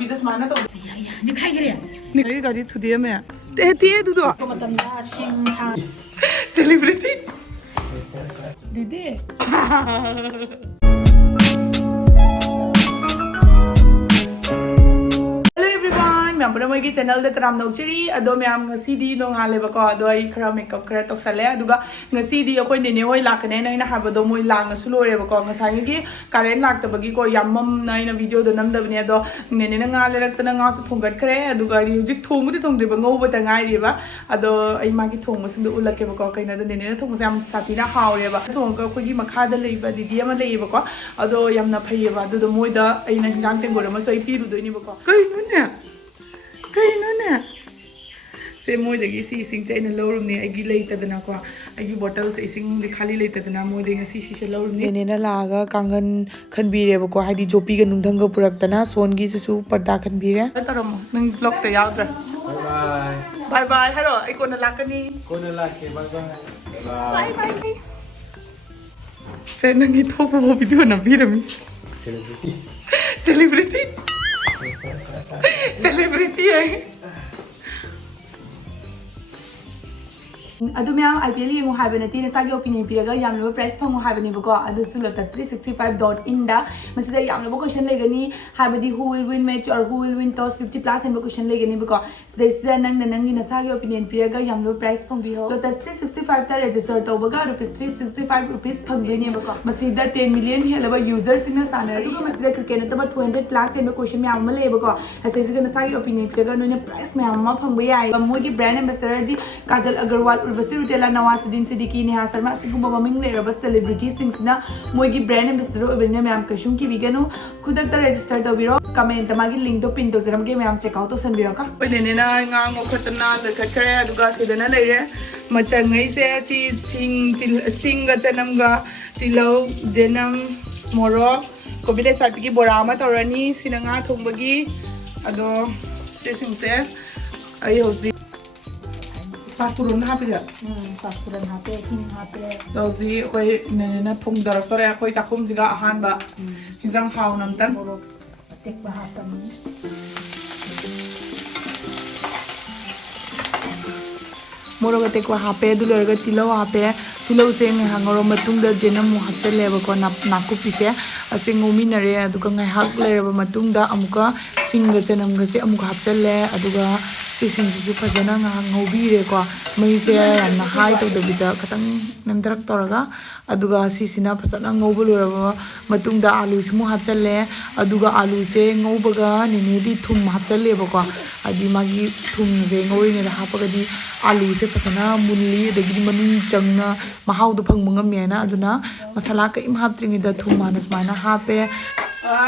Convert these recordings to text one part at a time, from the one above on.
ꯅꯠꯇꯕꯤꯗ ꯁꯨꯃꯥꯏꯅ ꯇꯧ ꯅꯤ ꯈꯥꯏꯒꯔꯦ ꯅꯤ ꯒꯥꯔꯤ ꯊꯨꯗꯦꯃꯦ ꯇꯦ ꯑꯗꯨꯗꯣ ꯃꯇꯝꯗ ꯁꯤꯡ ꯊꯥ ꯁꯦꯂꯤꯕ꯭रिꯇꯤ ꯗꯤꯗꯤ ꯃꯌꯥꯝ ꯃꯣꯏꯒꯤ ꯆꯦꯅꯦꯜꯗ ꯇꯔꯥꯝ ꯅꯧꯖꯔꯤ ꯑꯗꯣ ꯃꯌꯥꯝ ꯉꯁꯤꯗꯤ ꯅꯣꯡꯉꯥꯜꯂꯦꯕꯀꯣ ꯑꯗꯣ ꯑꯩ ꯈꯔ ꯃꯦꯀꯞ ꯈꯔ ꯇꯧꯁꯜꯂꯦ ꯑꯗꯨꯒ ꯉꯁꯤꯗꯤ ꯑꯩꯈꯣꯏ ꯅꯦꯅꯦ ꯍꯣꯏ ꯂꯥꯛꯀꯅꯦꯅ ꯑꯩꯅ ꯍꯥꯏꯕꯗꯣ ꯃꯣꯏ ꯂꯥꯡꯉꯁꯨ ꯂꯣꯏꯔꯦꯕꯀꯣ ꯉꯁꯥꯏꯒꯤ ꯀꯥꯔꯦꯟ ꯂꯥꯛꯇꯕꯒꯤꯀꯣ ꯌꯥꯝ ꯃꯝꯅ ꯑꯩꯅ ꯚꯤꯗꯤꯑꯣꯗꯣ ꯅꯝꯗꯕꯅꯦ ꯑꯗꯣ ꯅꯦꯅꯦꯅ ꯉꯥ ꯂꯩꯔꯛꯇꯅ ꯉꯥꯁꯨ ꯊꯣꯡꯒꯠꯈ꯭ꯔꯦ ꯑꯗꯨꯒ ꯑꯩ ꯍꯧꯖꯤꯛ ꯊꯣꯡꯕꯨꯗꯤ ꯊꯣꯡꯗ꯭ꯔꯤꯕ ꯉꯧꯕꯇ ꯉꯥꯏꯔꯤꯕ ꯑꯗꯣ ꯑꯩ ꯃꯥꯒꯤ ꯊꯣꯡꯕꯁꯤꯡꯗꯣ ꯎꯠꯂꯛꯀꯦꯕꯀꯣ ꯀꯩꯅꯣꯗ ꯅꯦꯅꯦꯅ ꯊꯣꯡꯕꯁꯦ ꯌꯥꯝ ꯁꯥꯊꯤꯅ ꯍꯥꯎꯔꯦꯕ ꯊꯣꯡꯉꯒ ꯑꯩꯈꯣꯏꯒꯤ ꯃꯈꯥꯗ ꯂꯩꯕ ꯗꯤꯗꯤ ꯑꯃ ꯂꯩꯌꯦꯕꯀꯣ ꯑꯗꯣ ꯌꯥꯝꯅ ꯐꯩꯌꯦꯕ ꯑꯗꯨꯗꯣ ꯃꯣꯏꯗ ꯑꯩꯅ ꯍꯤꯟꯖꯥꯡ ꯇꯦꯡꯒꯣꯠ ꯑꯃꯁꯨ ꯑꯩ ꯄꯤꯔꯨꯗꯣꯏꯅꯦꯕꯀꯣ ꯀꯩꯅꯣꯅꯦ ꯁꯦ ꯃꯣꯏꯗꯒꯤ ꯁꯤ ꯏꯁꯤꯡꯁꯦ ꯑꯩꯅ ꯂꯧꯔꯨꯝꯅꯦ ꯑꯩꯒꯤ ꯂꯩꯇꯗꯅꯀꯣ ꯑꯩꯒꯤ ꯕꯣꯇꯜꯁꯦ ꯏꯁꯤꯡꯗꯤ ꯈꯥꯂꯤ ꯂꯩꯇꯗꯅ ꯃꯣꯏꯗꯒꯤ ꯉꯁꯤ ꯁꯤꯁꯦ ꯂꯧꯔꯨꯝꯅꯤ ꯅꯦꯅꯦꯅ ꯂꯥꯛꯑꯒ ꯀꯥꯡꯒꯟ ꯈꯟꯕꯤꯔꯦꯕꯀꯣ ꯍꯥꯏꯗꯤ ꯖꯣꯄꯤꯒ ꯅꯨꯡꯊꯪꯒ ꯄꯨꯔꯛꯇꯅ ꯁꯣꯟꯒꯤꯁꯤꯁꯨ ꯄꯔꯗꯥ ꯈꯟꯕꯤꯔꯦ ꯇꯧꯔꯝꯃꯣ ꯅꯪ ꯕ꯭ꯂꯣꯛꯇ ꯌꯥꯎꯗ꯭ꯔꯦ ꯕꯥꯏ ꯕꯥꯏ ꯍꯥꯏꯔꯣ ꯑꯩ ꯀꯣꯟꯅ ꯂꯥꯛꯀꯅꯤ ꯀꯣꯟꯅ ꯂꯥꯛꯀꯦ ꯕꯥꯏ ꯕꯥꯏ ꯕꯥꯏ ꯕꯥꯏ ꯁꯦ ꯅꯪꯒꯤ ꯊꯣꯛꯄ ꯚꯤꯗꯤꯑꯣ ꯅꯝꯕꯤꯔꯝꯃꯤ ꯁꯦꯂꯤꯕ꯭रिꯇꯤ ꯁꯦꯂꯤꯕ꯭रिꯇꯤ ꯑꯗꯨ ꯃꯌꯥꯝ IPL ꯌꯦꯡꯉꯨ ꯍꯥꯏꯕ ꯅꯠꯇꯦ ꯅꯁꯥꯒꯤ ꯑꯣꯄꯤꯅꯤꯌꯟ ꯄꯤꯔꯒ ꯌꯥꯝꯅꯕ ꯄ꯭ꯔꯥꯏꯁ ꯐꯪꯉꯨ ꯍꯥꯏꯕꯅꯦꯕꯀꯣ ꯑꯗꯨꯁꯨ lotus365.in ꯗ ꯃꯁꯤꯗ ꯌꯥꯝꯅꯕ ꯀꯣꯏꯁꯟ ꯂꯩꯒꯅꯤ ꯍꯥꯏꯕꯗꯤ who will win match or who will win toss 50+ ꯍꯥꯏꯕ ꯀꯣꯏꯁꯟ ꯂꯩꯒꯅꯤꯕꯀꯣ ꯁꯤꯗꯩꯁꯤꯗ ꯅꯪꯅ ꯅꯪꯒꯤ ꯅꯁꯥꯒꯤ ꯑꯣꯄꯤꯅꯤꯌꯟ ꯄꯤꯔꯒ ꯌꯥꯝꯅꯕ ꯄ꯭ꯔꯥꯏꯁ ꯐꯪꯕꯤꯌꯣ lotus365 ꯇ ꯔꯦꯖꯤꯁꯇꯔ ꯇꯧꯕꯒ ₹365 ꯐꯪꯗꯣꯏꯅꯦꯕꯀꯣ ꯃꯁꯤꯗ 10 ꯃꯤꯂꯤꯌꯟ ꯍꯦꯜꯂꯕ ꯌꯨꯖꯔꯁꯤꯡꯅ ꯁꯥꯟꯅꯔꯤ ꯑꯗꯨꯒ ꯃꯁꯤꯗ ꯀ꯭ꯔꯤꯀꯦꯠ ꯅꯠꯇꯕ 200+ ꯍꯦꯟꯕ ꯀꯣꯏꯁꯟ ꯃꯌꯥꯝ ꯑꯃ ꯂꯩꯌꯦꯕꯀꯣ ꯑꯁꯤꯁꯤꯒ ꯅꯁꯥꯒꯤ ꯑꯣꯄꯤꯅꯤꯌꯟ ꯄꯤꯔꯒ ꯅꯣꯏꯅ ꯄ꯭ꯔꯥꯏꯁ ꯃꯌꯥꯝ ꯑꯃ ꯐꯪꯕ ꯌꯥꯏ ꯃꯣꯏꯒꯤ ꯕ꯭ꯔꯥꯟ ꯑꯦꯝꯕꯦꯁꯦꯗꯔꯗꯤ ꯀꯥꯖꯜ ꯑꯒꯔꯋꯥꯜ उर्वशी रुटेला नवाजुद्दीन सिद्दीकी नेहा शर्मा सिगुम्बा ममिंग लेरबा सेलिब्रिटीसिंगसिना मोइगी ब्रांड एम्बेसडर ओइबने मैम कैसुम की बिगनु खुदकता रजिस्टर तौबिरो कमेंट मागी लिंक दो पिन तौजरमगे मैम चेकआउट तौसनबिरो का ओइनेना ngang खतना लखत्रे अदुगा सिदना लेरे मचंगै से सि सिंग चनमगा तिलौ जेनम मोरक कोबिले सातिकी बोरा अमा तौरनी सिनंगा थोंबगी अदो सिसिंगसे अई होजि चाकुरन हापिजा चाकुरन हापे हिंग हापे तौजी अखोय नेनेना थोंदरक्तरे अखोय चाखुमजिगा अहानबा हिंजां हावनमतन मोरक तेकबा हापनी मोरक तेकबा हापे दुलरगा तिलौ हापे तिलौ से ngaro matungda jenam mu hapchalebako nakupi se ase ngominare aduga ngaihak leraba matungda amuka singa chanamga se amuka hapchalle aduga सिसिंसिसु फजना ngobire ko maise yamna hai to dobida khatang namdarak toraga aduga sisina फजना ngobul uraba matungda alu sumu hapchalle aduga alu se ngobaga ninedi thum hapchalle bako adi magi thum je ngorine da hapaga di alu se फजना munli adagi manung changna mahau do phangmunga mena aduna masala ka im haptringi da thum manus mana hape la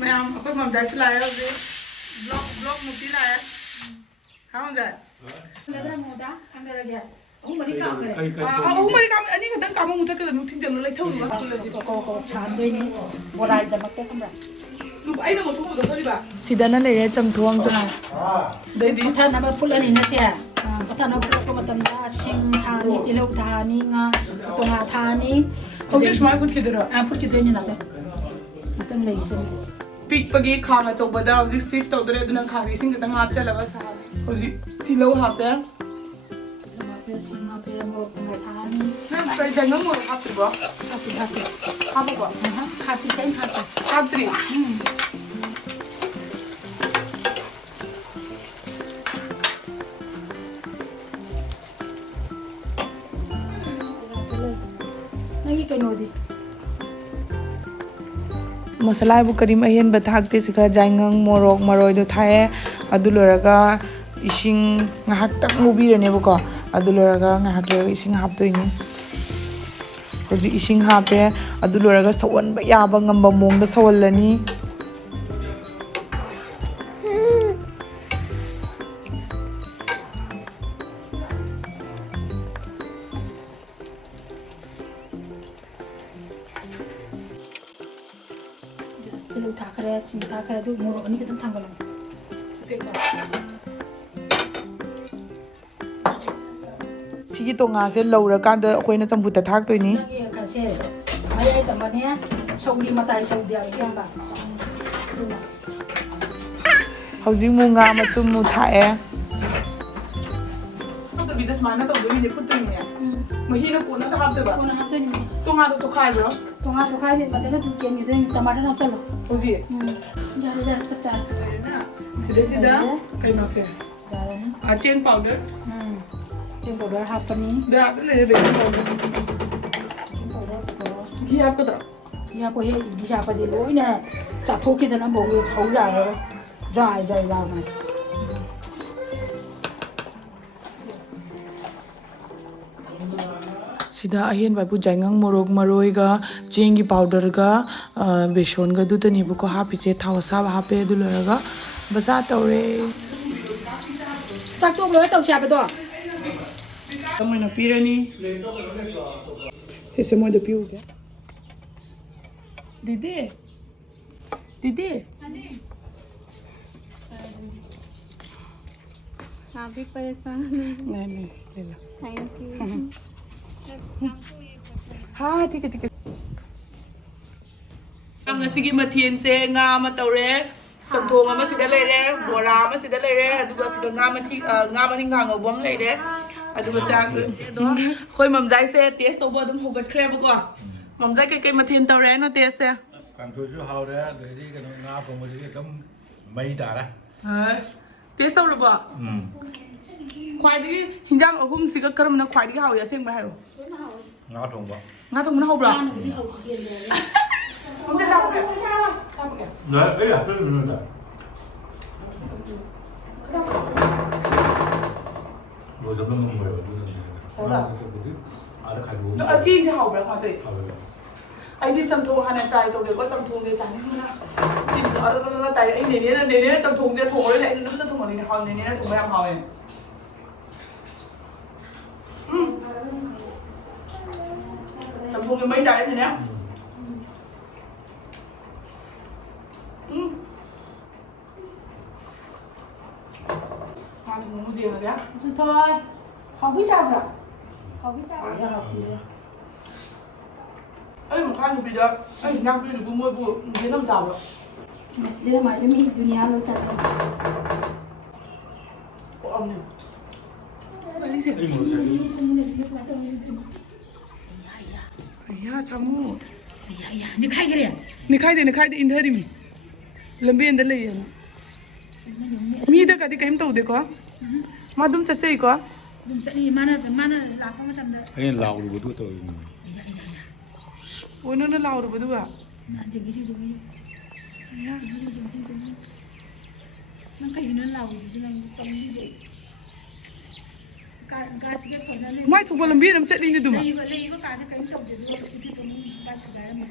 मैम अपर mamjai से लाया उसे blog मुक्ति लाया हाँ mamjai लदरा मोदा अंदर गया उमरी काम करे उमरी काम अनि खदन काम मुथा के नु थिन जन लै थौ नु को छान दोइनी बोराइ जमते हमरा लु आइना मसु को दथरिबा सिदाना लेरे चमथोंग जना देदी थाना बा फुलनी नसे थाना फुल को मतमदा सिंग थानी तिलौ थानी nga तोंगा थानी हौजे स्माय फुट खिदरा फुट खिदोइनी नाते मतम लेइसे पिकपगी खांग अचौबदा हौजिक सिफ तौदरे अदुना खांगी सिंग खतंग हापचलगा साने हौजिक तिलौ हापे सिंग हापे मोरक थानी ना कई जंगम मोरक हापत्रिबो हापबो हापि चाहिँ हापि हापत्रि नगी कइनोदी मसाला बु करीम अहेन बथाकते सिखा जाइंगंग मोरक मरोय दो थाए अदु लोरगा इसिंग ngahak tak ngubirane bako adu loraga ngahak le ising haptoini hoji ising hape adu loraga sawan ba yaba ngamba mongda sawallani तिलौ थाखरे सिंग थाखरे दु मोरक अनि खतम थांगल सिगी तोंगा से लौरा कांद अखोइना चंबुता थाक तोइनी नगी खासे आइ तमने Saudi matai Saudi yang ba. เขาจิ้งมูงามาตุ้มมูถ่ายตัวบีดัสมานะตัวบีมีเด็กพูดตึงเนี่ยเมื่อกี้เรากูนั่งทับตัวแบบ Ko na hatun ni. ตัวงาตัวใครบรอ Tunga to kai ni matena tu kian ni tu tomato na chalo. โอ้จี Jare jare step jare. สิเดสิเดใครมาเจอ Jare ni. อาเจียงเปล่าเด้อ Jeng powder hap ni. เดี๋ยวเลยเบบี้เปล่า Jeng powder to. ขี้ยับก็ตระ Ya ko he gi sha pa de lo ina. Cha tho ki da na bo yo thau ja ro. Jai jai la na. สิดาอาเห็นไปผู้ใจงังมรกมารวยกะเจียงกีพาวเดอร์กะเบชอนกะดูตนี่บุกฮาพิเศษทาวซาบฮาเปดูเลยกะภาษาเตาเร Tak tu lo tau sha pa to. ทำไมนะพี่เรนี่เฮ้ยสมัยเดือดผิวแกดีดีดีดี Happy person. นี่นี่เดี๋ยว Thank you. ฮ่าที่กันที่กันทำงานสิกิมาเทียนเซงามาเตาเรสัมทงมาสิได้เลยเร่บัวรามาสิได้เลยเร่ดูว่าสิกงามาที่งามาที่งางบวมเลยเร่ดูว่าจากคุยมั่มใจเซเตสตัวบอดมหกกัดเครบก่อนมั่มใจใกล้ๆมาเทียนเตาเรนเตสเซ càng thôi chứ hao đấy để đi cái nó ngáp không có gì cái mấy đã đấy เฮ้ยเตสตัวหรือเปล่าควายดิหินจังเอาหุ้มสิกกระมันควายดิเขาอย่าเสี่ยงไปให้ ngáp không vậy งาตรงนั้นเขาเปล่าผมจะจับแก đấy ấy là cái gì nữa rồi giờ nó ngồi ở đây à nó khai bún แล้วที่จะเขาแบบควายติ khai bún ไอ้ที่จำทงฮันใจตัวเด็กก็จำทงเดียวจันนี่นะกินแต่ไอ้เดี๋ยวนี้จำทงเดียวทงเลยแหละนั่นจะทงอะไรในคอนในนี้นะทงไม่ทำเขาเองจำทงยังไม่ได้ทีเนี้ยมาถึงมือเดียวเลย Su thôi. Học biết sao rồi? Học biết sao? ไอ้หนุ่มข้างอยู่ปีเดียวไอ้หนุ่มข้างอยู่กูมวยกูเรียนน้ำจับอ่ะ Jadi mai demi dunia lo chat. กูเอาเนี่ยไปลิสิ ấy một cái ไอ้ย่าซามู Ya, ni khai cái này. นี่ใครเดี๋ยวอินเทอร์ดิมีลำเบียนเดเลยมีเด็กอะไรกันตัวเด็กก็มาดุมจัดเจ๊ก็ Dum chat ni mana la ko ma tam da. ấy là lẩu của tôi โอ้ยนั่นเราหรือเปล่า Na jegi ji jegi. Ya, jegi jegi. Nang kai ni la ji nang tong ni de. Ga ji ke kon na le. ไม่ถูกบอลลำเบียนน้ำจัดนี่ดูมั้ย Lei ko ka kai tong de lo ki tong ni ba ta da ma.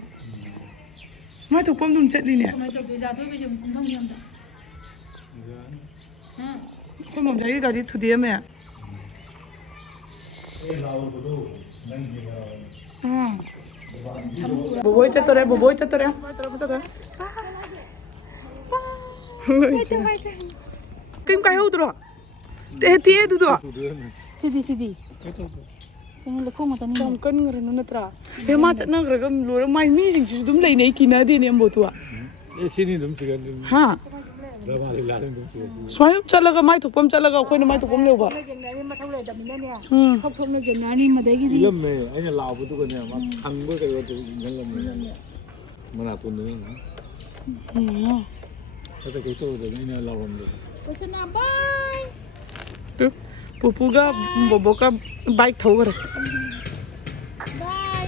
ไม่ถูกปั๊มดุมจัดนี่เนี่ย Ko ma to de ja to be jum kum thong yam da. Ha. คนผมใจก็ดีทุเดียไหมอ่ะ ấy lẩu của tôi nên gì mà บ่บ่จัดตัวเรบ่จัดตัวเรกินไก่หูตัวเตะที่ดูตัว Sidi sidi. Ini lekung mata ni. จำกันเงินนั่นตราเฮ้ยมาจัดนั่งเรื่องก็รู้แล้วไม่มีจริงๆดุมเลยเนี่ยกินอะไรเนี่ยบ่ตัว ấy xin đi đúng sự cái ฮะ đó mà thì làm đúng sự สวยจัดแล้วก็ไม่ถูกปั๊มจัดแล้วก็คนไม่ถูกปั๊มเร็วป่ะ Jenari ma thau le da min ne. อืม Khop khop ne jenari ma dai gi di. lâm này anh là lẩu của tôi cái này mà ăn với cái tôi nhân lâm này mà là tôi nữa อืม cái tôi rồi anh là lẩu rồi Pachana bye. ตุ๊ปูปูก็บ่ก็ไบค์เท่ากัน Bye.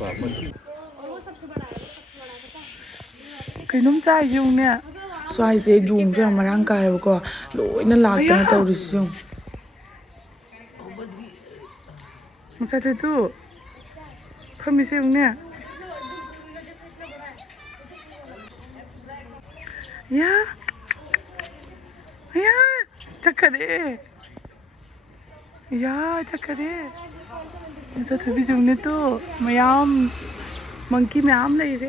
bảo mình คือน้ำใจยุงเนี่ยสวยเสียยุงใช่ไหมร่างกายแล้วก็โหยนั่นหลักแต่เต่าดิสิงมันใช่ตู้เขามีเสียงเนี่ยยาจักรเดยาจักรเดมันจะถือวิจุงเนี่ยตู้มายามมังกี้มายามเลยเด้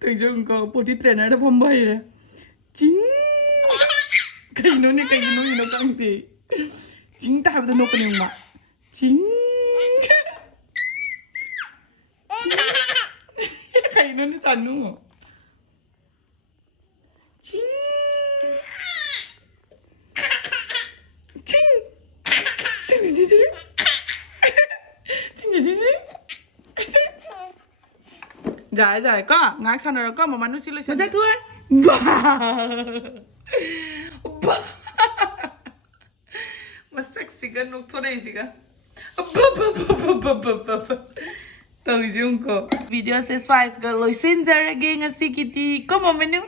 ถึงจะก็ปวดที่เตรนนะถ้าพอมใบเลยจริงใครนู้นนี่ใครนู้นอยู่ในกลางตีจ 징다 하면서 놓고는 막 징. 가이는 잔누. 징. 징. 징징징. 징징징. 잘 거. ngạc sao rồi có một màn nó xin lỗi. Chắc thôi. Mà sexy cái nút thôi đây gì cả. Tao dùng ko. Video se swipe cái lối xin ra cái ngasi kitty. Come on menu.